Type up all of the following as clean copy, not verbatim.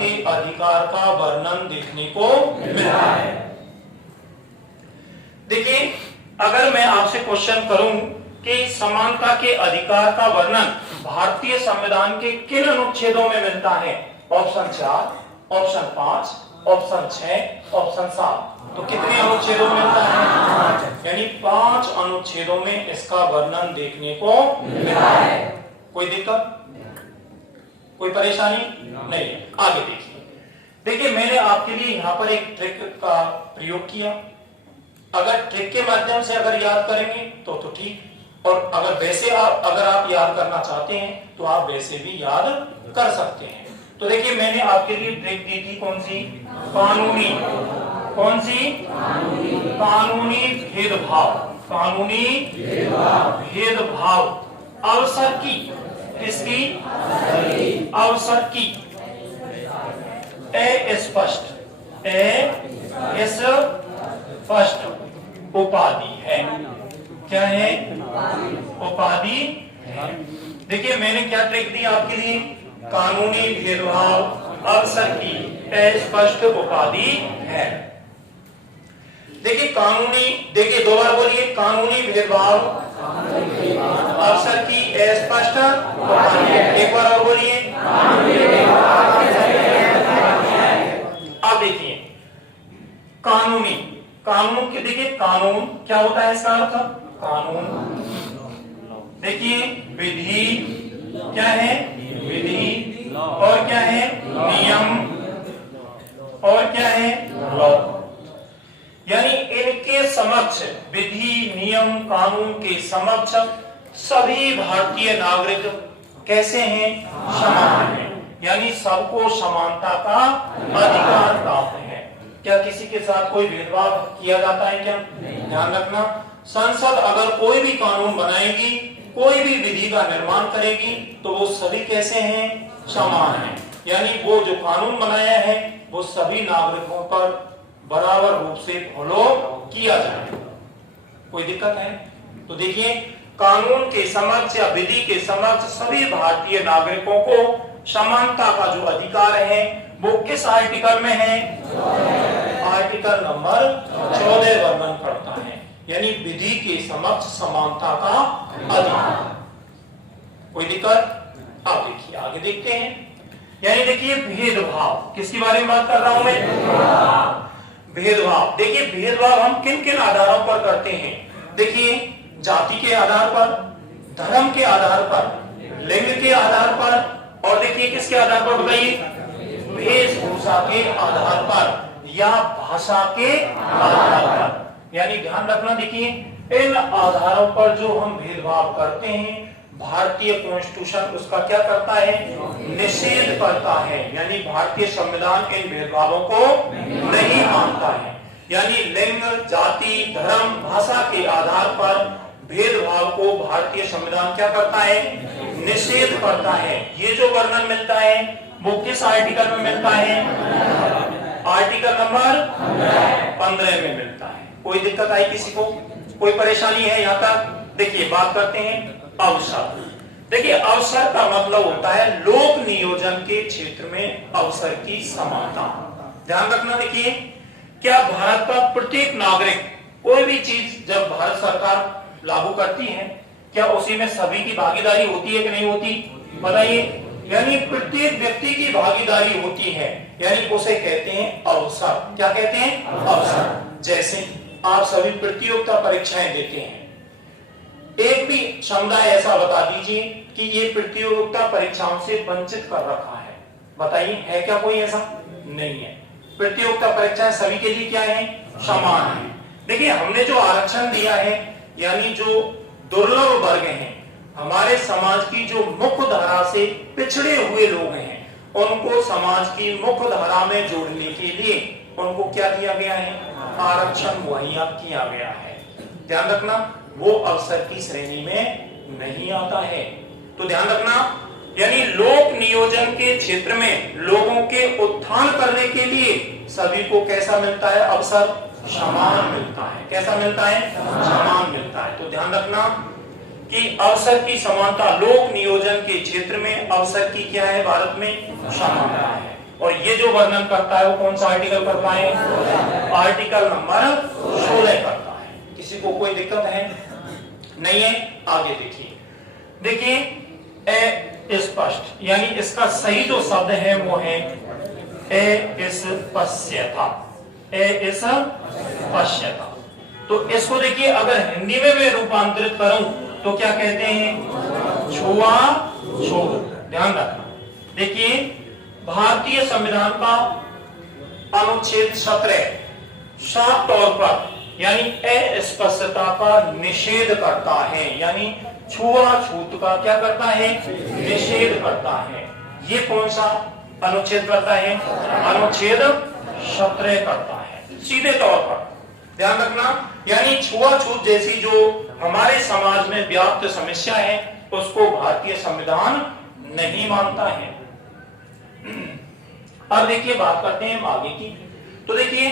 के अधिकार का वर्णन देखने को मिलता है। देखिए, अगर मैं आपसे क्वेश्चन करूं कि समानता के अधिकार का वर्णन भारतीय संविधान के किन अनुच्छेदों में मिलता है? Option 4, option 5, option 6, option 7। तो कितने अनुच्छेदों में मिलता है? यानी 5 अनुच्छेदों में इसका वर्णन देखने को मिलता है। कोई दिक्कत, कोई परेशानी नहीं? आगे देखिए, मैंने आपके लिए यहाँ पर एक ट्रिक का प्रयोग किया। अगर ट्रिक के माध्यम से अगर याद करेंगे तो ठीक, और अगर आप याद करना चाहते हैं तो आप वैसे भी याद कर सकते हैं। तो देखिए, मैंने आपके लिए ट्रिक दी थी कौन सी? कानूनी भेदभाव। कानूनी भेदभाव अवसर की, किसकी? अवसर की स्पष्ट उपाधि है। क्या है? उपाधि है। देखिए, मैंने क्या ट्रिक दी आपके लिए? कानूनी भेदभाव अवसर की स्पष्ट उपाधि है। देखिए, दो बार बोलिए, कानूनी भेदभाव अवसर की स्पष्ट उपाधि है। एक बार और बोलिए। अब देखिए, कानून के, देखिए कानून क्या होता है? इसका अर्थ कानून। देखिए, विधि क्या है? विधि। और क्या है? नियम। और क्या है? लॉ। यानी इनके समक्ष, विधि, नियम, कानून के समक्ष सभी भारतीय नागरिक कैसे हैं? समान हैं। यानी सबको समानता का अधिकार प्राप्त है। क्या किसी के साथ कोई भेदभाव किया जाता है? क्या? ध्यान रखना, संसद अगर कोई भी कानून बनाएगी, कोई भी विधि का निर्माण करेगी, तो वो सभी कैसे हैं? समान हैं। यानी वो जो कानून बनाया है वो सभी नागरिकों पर बराबर रूप से फॉलो किया जाए। कोई दिक्कत है? तो देखिए, कानून के समक्ष या विधि के समक्ष सभी भारतीय नागरिकों को समानता का जो अधिकार है वो किस आर्टिकल में है? आर्टिकल नंबर 14 वर्णन करता है। यानी विधि के समक्ष समानता का अधिकार। कोई दिक्कत? आप देखिए, आगे देखते हैं। यानी देखिए, भेदभाव, किसके बारे में बात कर रहा हूं मैं? भेदभाव। देखिए, भेदभाव हम किन किन आधारों पर करते हैं? देखिए, जाति के आधार पर, धर्म के आधार पर, लिंग के आधार पर, और देखिए किसके आधार पर? बताइए। वेशभूषा के आधार पर या भाषा के आधार पर। यानी ध्यान रखना, देखिए इन आधारों पर जो हम भेदभाव करते हैं, भारतीय कॉन्स्टिट्यूशन उसका क्या करता है? निषेध करता है। यानी भारतीय संविधान इन भेदभावों को नहीं मानता है। यानी लिंग, जाति, धर्म, भाषा के आधार पर भेदभाव को भारतीय संविधान क्या करता है? निषेध करता है। ये जो वर्णन मिलता है वो किस आर्टिकल में मिलता है? आर्टिकल नंबर 15 में मिलता है। कोई दिक्कत आई किसी को? कोई परेशानी है यहाँ तक? देखिए, बात करते हैं अवसर। देखिए, अवसर का मतलब होता है लोक नियोजन के क्षेत्र में अवसर की समानता। ध्यान रखना, देखिए क्या भारत का प्रत्येक नागरिक कोई भी चीज जब भारत सरकार लागू करती है, क्या उसी में सभी की भागीदारी होती है कि नहीं होती? बताइए। यानी प्रत्येक व्यक्ति की भागीदारी होती है, यानी उसे कहते हैं अवसर। क्या कहते हैं? अवसर। जैसे आप सभी प्रतियोगिता परीक्षाएं देते हैं, एक भी समुदाय ऐसा बता दीजिए कि ये प्रतियोगिता परीक्षाओं से वंचित कर रखा है। बताइए, है क्या कोई ऐसा? नहीं है। प्रतियोगिता परीक्षाएं सभी के लिए क्या है? समान है। देखिए, हमने जो आरक्षण दिया है, यानी जो दुर्लभ वर्ग हैं, हमारे समाज की जो मुख्य धारा से पिछड़े हुए लोग हैं, उनको समाज की मुख्य धारा में जोड़ने के लिए उनको क्या दिया गया है? आरक्षण मुहैया किया गया है। ध्यान रखना, वो अवसर की श्रेणी में नहीं आता है। तो ध्यान रखना, यानी लोक नियोजन के क्षेत्र में लोगों के उत्थान करने के लिए सभी को कैसा मिलता है? अवसर समान मिलता है। कैसा मिलता है? समान मिलता है। तो ध्यान रखना कि अवसर की समानता, लोक नियोजन के क्षेत्र में अवसर की क्या है? भारत में समानता है। और ये जो वर्णन करता है वो कौन सा आर्टिकल करता है? आर्टिकल नंबर 16 करता है। किसी को कोई दिक्कत है? नहीं है? आगे देखिए स्पष्ट, यानी इसका सही जो शब्द है वो है अस्पष्टता। अस्पष्टता। तो इसको देखिए अगर हिंदी में मैं रूपांतरित करूं तो क्या कहते हैं? छुआछूत। ध्यान रखना। देखिए भारतीय संविधान का अनुच्छेद 17 साफ तौर पर यानी अस्पष्टता का निषेध करता है, यानी छुआछूत का क्या करता है? निषेध करता है। ये कौन सा अनुच्छेद करता है? अनुच्छेद 17 करता है। सीधे तौर पर ध्यान रखना, यानी छुआछूत जैसी जो हमारे समाज में व्याप्त समस्या है उसको भारतीय संविधान नहीं मानता है। अब देखिए बात करते हैं आगे की। तो देखिए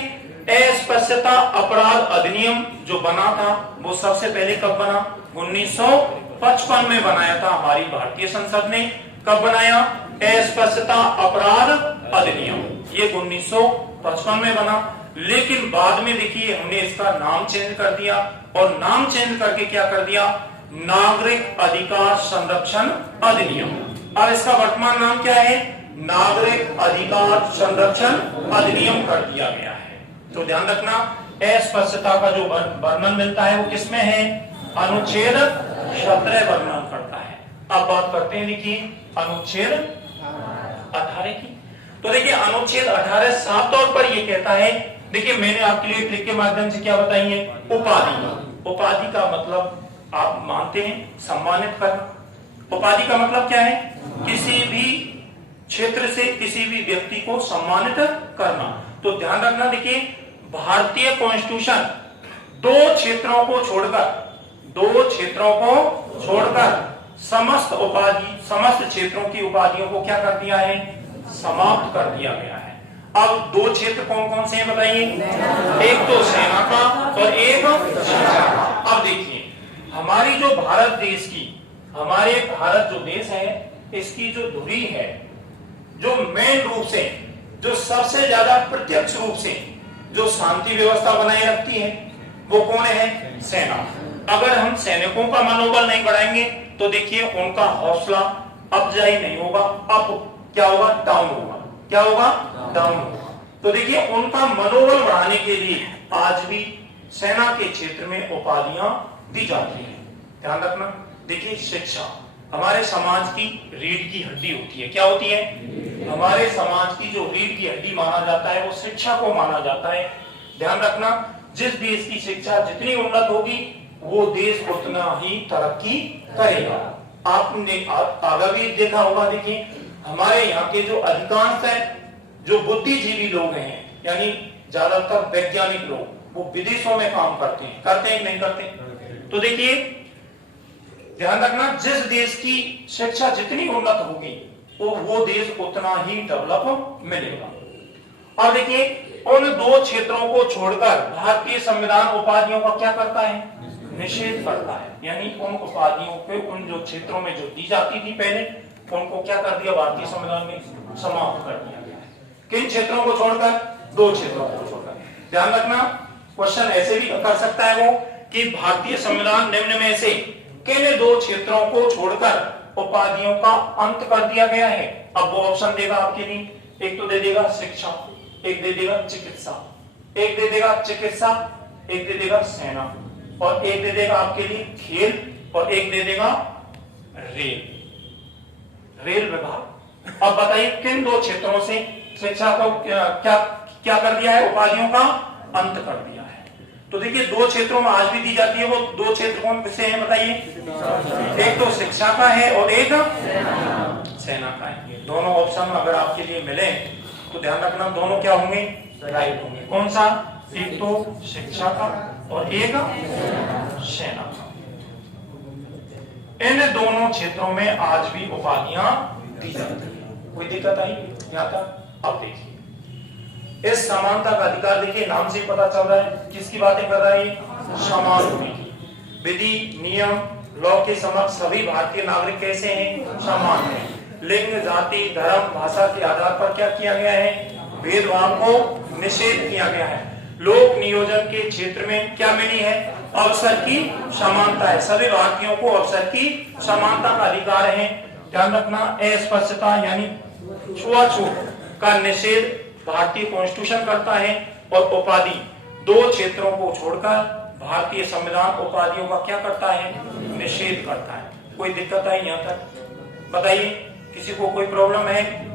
अस्पष्टता अपराध अधिनियम जो बना था वो सबसे पहले कब बना? 1955 में बनाया था हमारी भारतीय संसद ने। कब बनाया? अस्पष्टता अपराध अधिनियम, ये 1955 में बना। लेकिन बाद में देखिए हमने इसका नाम चेंज कर दिया, और नाम चेंज करके क्या कर दिया? नागरिक अधिकार संरक्षण अधिनियम। और इसका वर्तमान नाम क्या है? नागरिक अधिकार संरक्षण अधिनियम कर दिया गया है। तो ध्यान रखना, अस्पष्टता का जो वर्णन मिलता है वो किसमें है? अनुच्छेद 17 वर्णन करता है। अब बात करते हैं देखिए अनुच्छेद 18 की। तो देखिए अनुच्छेद 18 साफ तौर पर ये कहता है, देखिए मैंने आपके लिए ट्रिक के माध्यम से क्या बताई है? उपाधि। उपाधि का मतलब आप मानते हैं सम्मानित करना। उपाधि का मतलब क्या है? किसी भी क्षेत्र से किसी भी व्यक्ति को सम्मानित करना। तो ध्यान रखना, देखिए भारतीय कॉन्स्टिट्यूशन दो क्षेत्रों को छोड़कर समस्त उपाधि, समस्त क्षेत्रों की उपाधियों को क्या कर दिया है? समाप्त कर दिया गया है। अब दो क्षेत्र कौन कौन से हैं बताइए? एक तो सेना का और एक शिक्षा का। अब देखिए हमारी जो भारत देश की, हमारे भारत जो देश है इसकी जो धुरी है, जो मेन रूप से, जो सबसे ज्यादा प्रत्यक्ष रूप से जो शांति व्यवस्था बनाए रखती है वो कौन है? सेना। अगर हम सैनिकों का मनोबल नहीं बढ़ाएंगे तो देखिए उनका हौसला अफजाई नहीं होगा, अब क्या होगा? डाउन होगा। क्या होगा? डाउन होगा। तो देखिए उनका मनोबल बढ़ाने के लिए आज भी सेना के क्षेत्र में उपाधियां दी जाती हैं। ध्यान रखना, देखिए शिक्षा हमारे समाज की रीढ़ की हड्डी होती है। क्या होती है? हमारे समाज की जो रीढ़ की हड्डी माना जाता है वो शिक्षा को माना जाता है। ध्यान रखना, जिस देश की शिक्षा जितनी उन्नत होगी वो देश उतना ही तरक्की करेगा। आपने आगे भी देखा होगा, देखिए हमारे यहाँ के जो अधिकांश है, जो बुद्धिजीवी लोग हैं, यानी ज्यादातर वैज्ञानिक लोग, वो विदेशों में काम करते हैं नहीं करते? तो देखिए ध्यान रखना, जिस देश की शिक्षा जितनी उन्नत होगी वो देश उतना ही डेवलप मिलेगा। और देखिए उन दो क्षेत्रों को छोड़कर भारतीय संविधान उपाधियों का क्या करता है? निषेध करता है। यानी उन उपाधियों के उन जो क्षेत्रों में जो दी जाती थी पहले, उनको क्या कर दिया? भारतीय संविधान में समाप्त कर दिया गया है। किन क्षेत्रों को छोड़कर? दो क्षेत्रों को छोड़कर। ध्यान रखना, क्वेश्चन ऐसे भी कर सकता है वो कि भारतीय संविधान निम्न में से किन दो क्षेत्रों को छोड़कर उपाधियों का अंत कर दिया गया है? अब वो ऑप्शन देगा आपके लिए, एक तो दे देगा शिक्षा, एक दे देगा चिकित्सा, एक दे देगा चिकित्सा, एक दे देगा सेना, और एक दे देगा आपके लिए खेल, और एक दे देगा रेल विभाग। अब बताइए किन दो क्षेत्रों से शिक्षा को क्या कर दिया है? उपाधियों का अंत कर दिया है। तो देखिए दो क्षेत्रों में आज भी दी जाती है, वो दो क्षेत्र कौन से हैं बताइए? एक तो शिक्षा का है और एक सेना का है। दोनों ऑप्शन अगर आपके लिए मिले तो ध्यान रखना, दोनों क्या होंगे? राइट होंगे। कौन सा? एक तो शिक्षा का और एक सेना का। इन दोनों क्षेत्रों में आज भी उपाधियां दी जाती है। कोई दिक्कत आई यहाँ तक? अब देखिए इस समानता का अधिकार, देखिए नाम से पता चल रहा है किसकी बातें कर रहा है? समान होने की। विधि नियम लॉ के समक्ष सभी भारतीय नागरिक कैसे हैं? समान हैं। लिंग, जाति, धर्म, भाषा के आधार पर क्या किया गया है? भेदभाव को निषेध किया गया है। लोक नियोजन के क्षेत्र में क्या मिली है? अवसर की समानता है। सभी भारतीयों को अवसर की समानता का अधिकार है। ध्यान रखना, अस्पृश्यता यानी छुआछूत का निषेध भारतीय कॉन्स्टिट्यूशन करता है और उपाधि, दो क्षेत्रों को छोड़कर भारतीय संविधान उपाधियों का क्या करता है? निषेध करता है। कोई दिक्कत है यहाँ तक? बताइए, किसी को कोई प्रॉब्लम है?